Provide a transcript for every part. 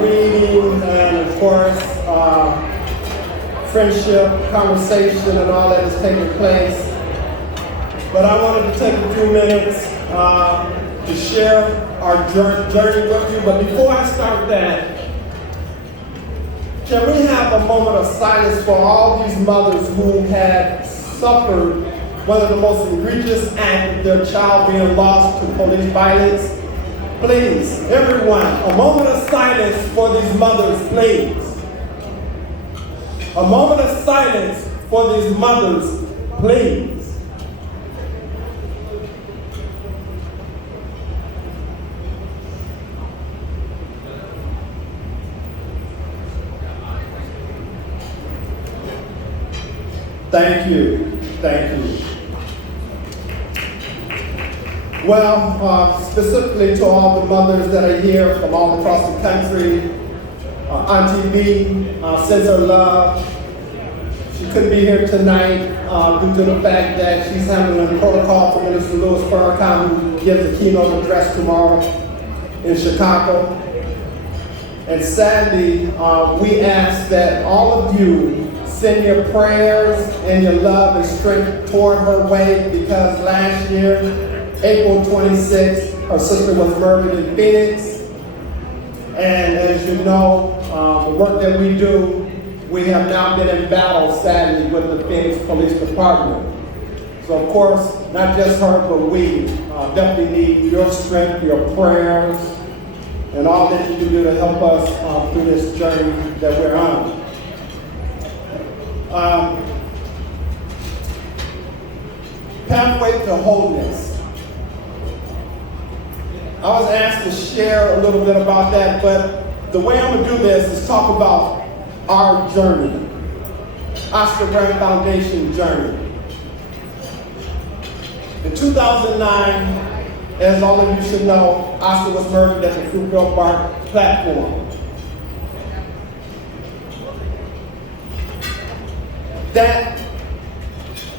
reading and, of course, friendship, conversation, and all that is taking place. But I wanted to take a few minutes to share our journey with you. But before I start that, can we have a moment of silence for all these mothers who had suffered one of the most egregious acts of their child being lost to police violence? Please, everyone, a moment of silence for these mothers, please. A moment of silence for these mothers, please. Thank you. Thank you. Well, specifically to all the mothers that are here from all across the country, Auntie B sends her love. She couldn't be here tonight due to the fact that she's handling protocol for Minister Louis Farrakhan, who gives a keynote address tomorrow in Chicago. And sadly, we ask that all of you send your prayers and your love and strength toward her way, because last year, April 26th, her sister was murdered in Phoenix. And as you know, the work that we do, we have now been in battle, sadly, with the Phoenix Police Department. So of course, not just her, but we definitely need your strength, your prayers, and all that you can do to help us through this journey that we're on. Pathway to Wholeness. I was asked to share a little bit about that, but the way I'm going to do this is talk about our journey, Oscar Grant Foundation journey. In 2009, as all of you should know, Oscar was murdered at the Fruitvale Park platform. That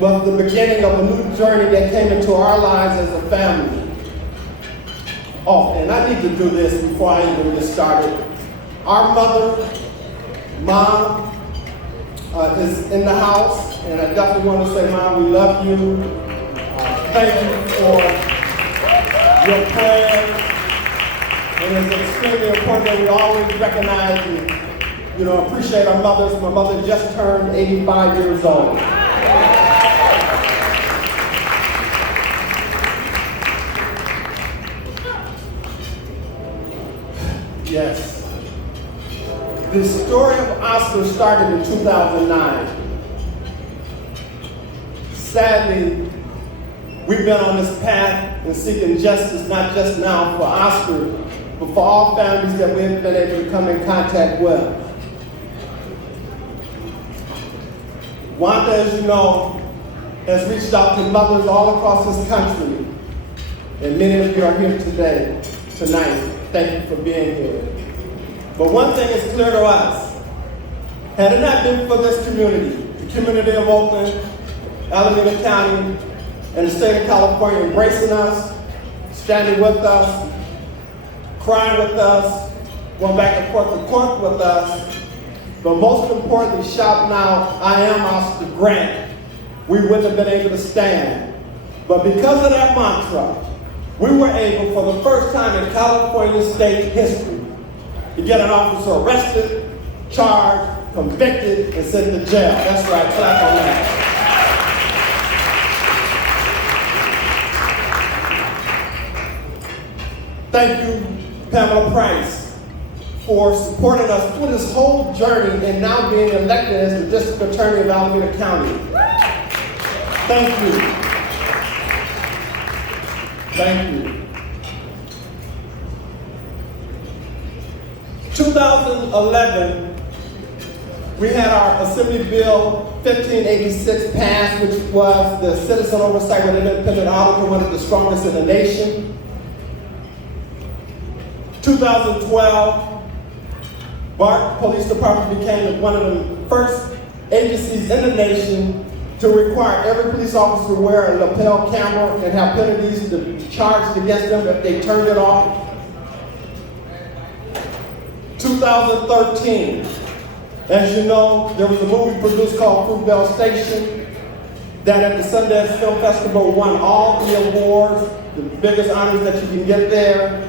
was the beginning of a new journey that came into our lives as a family. Oh, and I need to do this before I even get started. Our mother, Mom, is in the house, and I definitely want to say, Mom, we love you. Thank you for your prayers. And it's extremely important that we always recognize and, appreciate our mothers. My mother just turned 85 years old. Yes. The story of Oscar started in 2009. Sadly, we've been on this path and seeking justice, not just now for Oscar, but for all families that we've been able to come in contact with. Wanda, as you know, has reached out to mothers all across this country, and many of you are here tonight. Thank you for being here. But one thing is clear to us. Had it not been for this community, the community of Oakland, Alameda County, and the state of California embracing us, standing with us, crying with us, going back and forth to court with us, but most importantly, shouting out, I am Oscar Grant, we wouldn't have been able to stand. But because of that mantra, we were able, for the first time in California state history, to get an officer arrested, charged, convicted, and sent to jail. That's right, clap on that. Thank you, Pamela Price, for supporting us through this whole journey and now being elected as the District Attorney of Alameda County. Thank you. Thank you. 2011, we had our Assembly Bill 1586 passed, which was the citizen oversight with an independent auditor, one of the strongest in the nation. 2012, BART Police Department became one of the first agencies in the nation to require every police officer to wear a lapel camera and have penalties charged against them if they turned it off. 2013, as you know, there was a movie produced called Fruitvale Station that at the Sundance Film Festival won all the awards, the biggest honors that you can get there.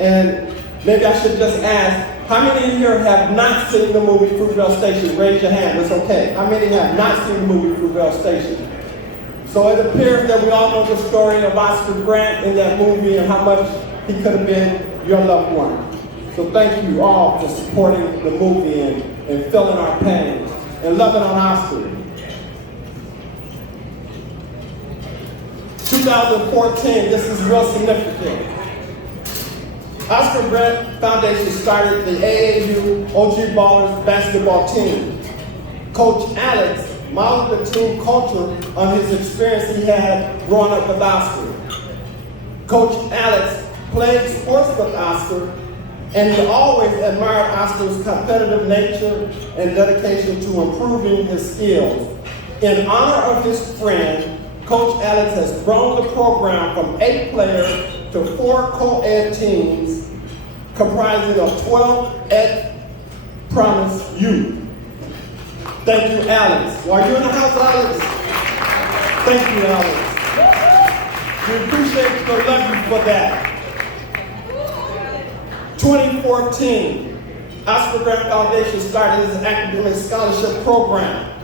And maybe I should just ask, how many in here have not seen the movie Fruitvale Station? Raise your hand, it's okay. How many have not seen the movie Fruitvale Station? So it appears that we all know the story of Oscar Grant in that movie and how much he could have been your loved one. So thank you all for supporting the movie and feeling our pain and loving on Oscar. 2014, this is real significant. Oscar Grant Foundation started the AAU OG Ballers basketball team. Coach Alex modeled the team culture on his experience he had growing up with Oscar. Coach Alex played sports with Oscar, and he always admired Oscar's competitive nature and dedication to improving his skills. In honor of his friend, Coach Alex has grown the program from 8 players to 4 co-ed teams comprising of 12 Ed Promise youth. Thank you, Alex. Are you in the house, Alex? Thank you, Alex. We appreciate you, love you for that. 2014, Oscar Grant Foundation started his academic scholarship program.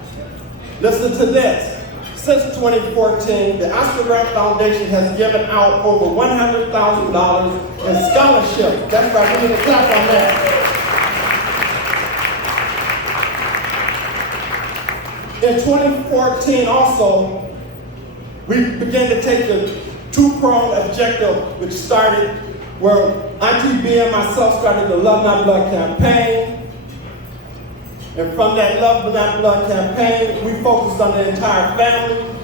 Listen to this. Since 2014, the Oscar Grant Foundation has given out over $100,000 in scholarships. That's right, we need to clap on that. In 2014 also, we began to take the 2-pronged objective, which started where Auntie B and myself started the Love Not Blood campaign. And from that Love Not Blood campaign, we focused on the entire family.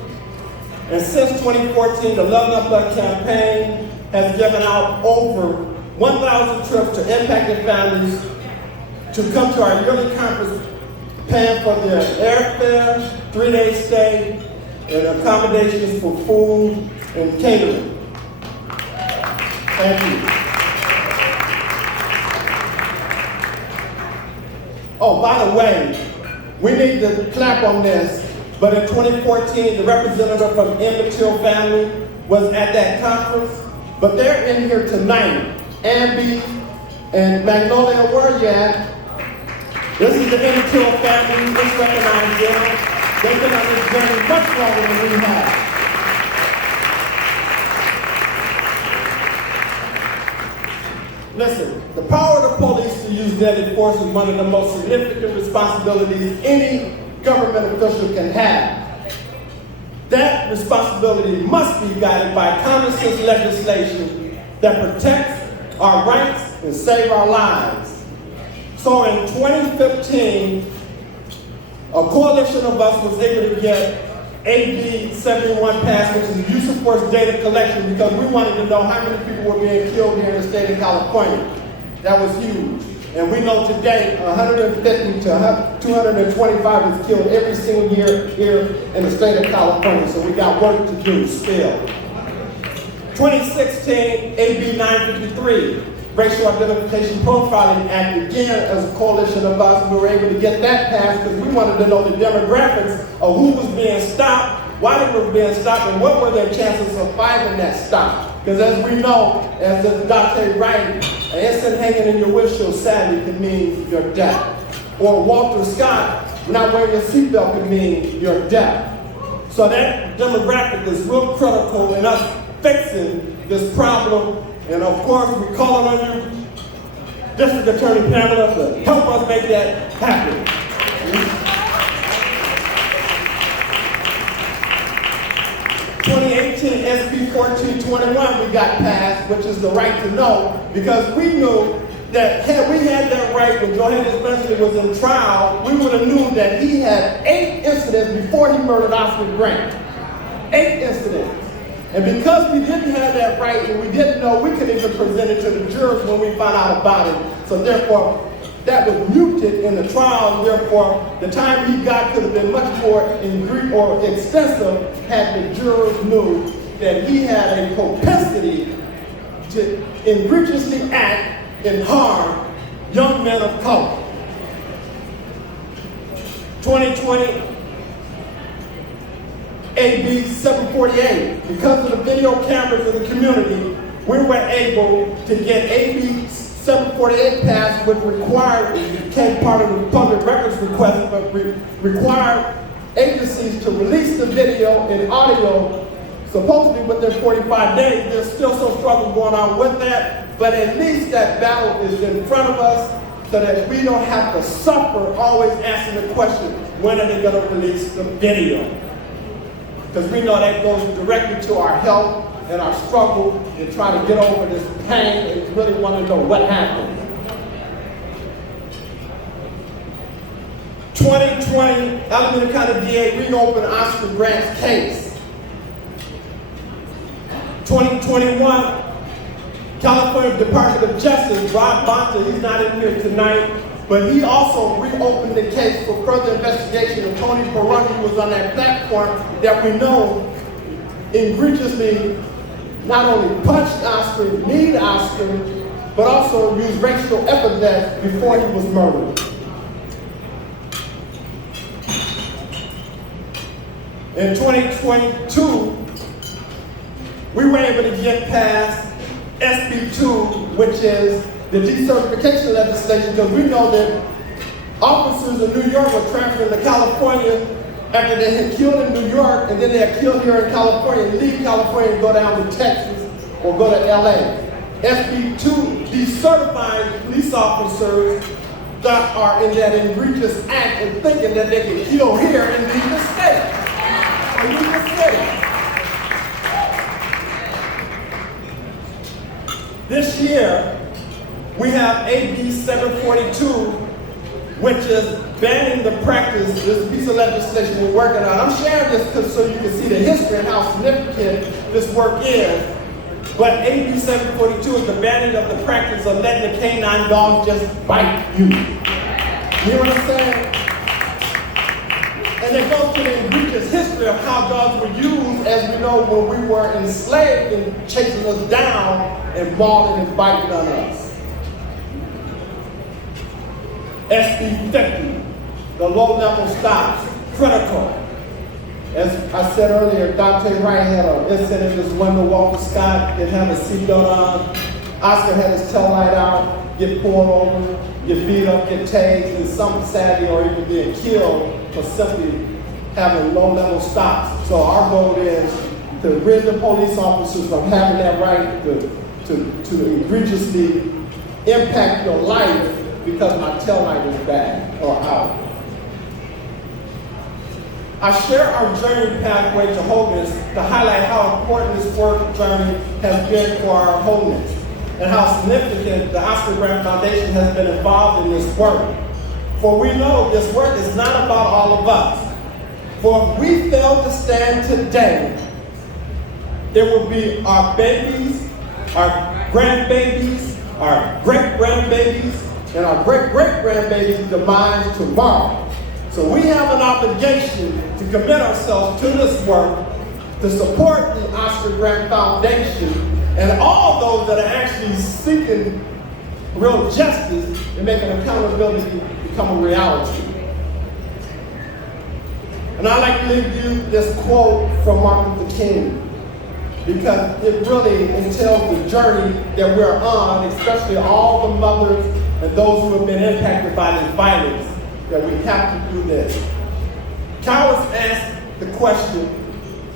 And since 2014, the Love Not Blood campaign has given out over 1,000 trips to impacted families to come to our yearly conference, paying for their airfare, 3-day stay, and accommodations for food and catering. Thank you. Oh, by the way, we need to clap on this, but in 2014, the representative from Immature Family was at that conference, but they're in here tonight. Ambi and Magnolia, where are you at? This is the Immature Family. Let's recognize them. They've been on this journey much longer than we have. Listen, the power of the police to use deadly force is one of the most significant responsibilities any government official can have. That responsibility must be guided by common sense legislation that protects our rights and save our lives. So in 2015, a coalition of us was able to get AB 71 passed, which is use of force data collection, because we wanted to know how many people were being killed here in the state of California. That was huge. And we know today 150 to 225 is killed every single year here in the state of California, so we got work to do still. 2016, AB 953, Racial Identification Profiling Act, again as a coalition of us, we were able to get that passed because we wanted to know the demographics of who was being stopped, why they were being stopped, and what were their chances of finding that stop. Because as we know, as the Dante writing, an instant hanging in your windshield sadly can mean your death. Or Walter Scott, not wearing your seatbelt can mean your death. So that demographic is real critical in us fixing this problem. And of course, we're calling on you, District Attorney Pamela, to help us make that happen. 2018 SB 1421 we got passed, which is the right to know, because we knew that had we had that right when Johannes Bensley was in trial, we would have knew that he had 8 incidents before he murdered Oscar Grant. 8 incidents. And because we didn't have that right and we didn't know, we couldn't even present it to the jurors when we found out about it. So therefore, that was muted in the trial, and therefore, the time he got could have been much more extensive had the jurors knew that he had a propensity to egregiously act and harm young men of color. 2020, AB 748. Because of the video cameras in the community, we were able to get AB 748 passed, which required, it became part of the public records request, but required agencies to release the video and audio supposedly within 45 days. There's still some struggle going on with that, but at least that battle is in front of us so that we don't have to suffer always asking the question, when are they going to release the video? Because we know that goes directly to our health and our struggle in trying to get over this pain and really want to know what happened. 2020, Alameda County DA reopened Oscar Grant's case. 2021, California Department of Justice, Rob Bonta, he's not in here tonight, but he also reopened the case for further investigation of Tony Peroni, who was on that platform that we know egregiously not only punched Oscar, kneed Oscar, but also used racial epithets before he was murdered. In 2022, we were able to get past SB 2, which is the decertification legislation, because we know that officers in New York were transferred to California after they had killed in New York, and then they had killed here in California, and leave California and go down to Texas or go to LA. SB 2 decertifying police officers that are in that egregious act and thinking that they can kill here and leave the state. Or leave the state. This year, we have AB 742, which is banning the practice. This piece of legislation we're working on. I'm sharing this so you can see the history and how significant this work is. But AB 742 is the banning of the practice of letting the canine dog just bite you. You know what I'm saying? And it goes to the egregious history of how dogs were used, as we know, when we were enslaved and chasing us down and mauling and biting on us. SB 50, the low-level stops, critical. As I said earlier, Dante Wright had an incident in his window, Walter Scott didn't have a seatbelt on, Oscar had his tail light out, get pulled over, get beat up, get tased, and some sadly or even being killed for simply having low-level stops. So our goal is to rid the police officers from having that right to egregiously impact your life because my tail light is bad or out. I share our journey pathway to wholeness to highlight how important this work journey has been for our wholeness and how significant the Oscar Grant Foundation has been involved in this work. For we know this work is not about all of us. For if we fail to stand today, it will be our babies, our grandbabies, our great-grandbabies, and our great-great-grandbabies' demise tomorrow. So we have an obligation to commit ourselves to this work, to support the Oscar Grant Foundation, and all those that are actually seeking real justice and making accountability become a reality. And I'd like to leave you this quote from Martin Luther King, because it really entails the journey that we're on, especially all the mothers and those who have been impacted by this violence, that we have to do this. Cowards ask the question,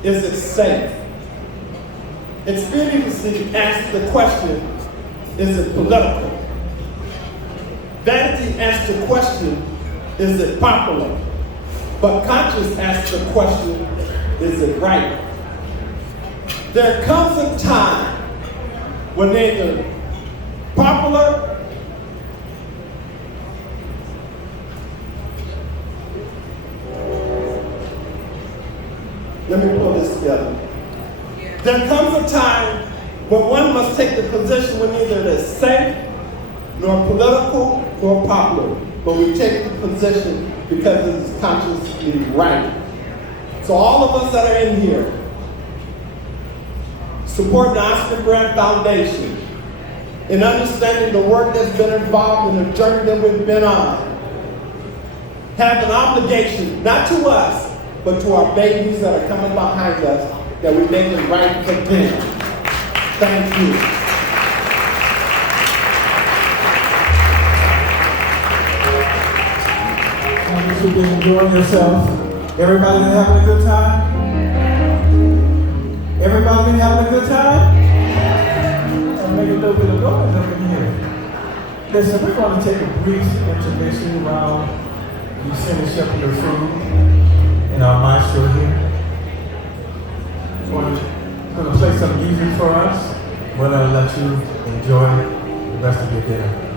is it safe? Expediency asks the question, is it political? Vanity asks the question, is it popular? But conscience asks the question, is it right? There comes a time when neither popular Let me pull this together. There comes a time when one must take the position when neither it is safe, nor political, nor popular, but we take the position because it is consciously right. So all of us that are in here, support the Oscar Grant Foundation, in understanding the work that's been involved in the journey that we've been on, have an obligation, not to us, but to our babies that are coming behind us, that we make it right for them. Thank you. I hope you've been enjoying yourself. Everybody been having a good time? Everybody been having a good time? And make a little bit of noise up in here. Listen, we're going to take a brief intermission while you finish up your food in our maestro here. We're going to play some music for us. We're going to let you enjoy the rest of your dinner.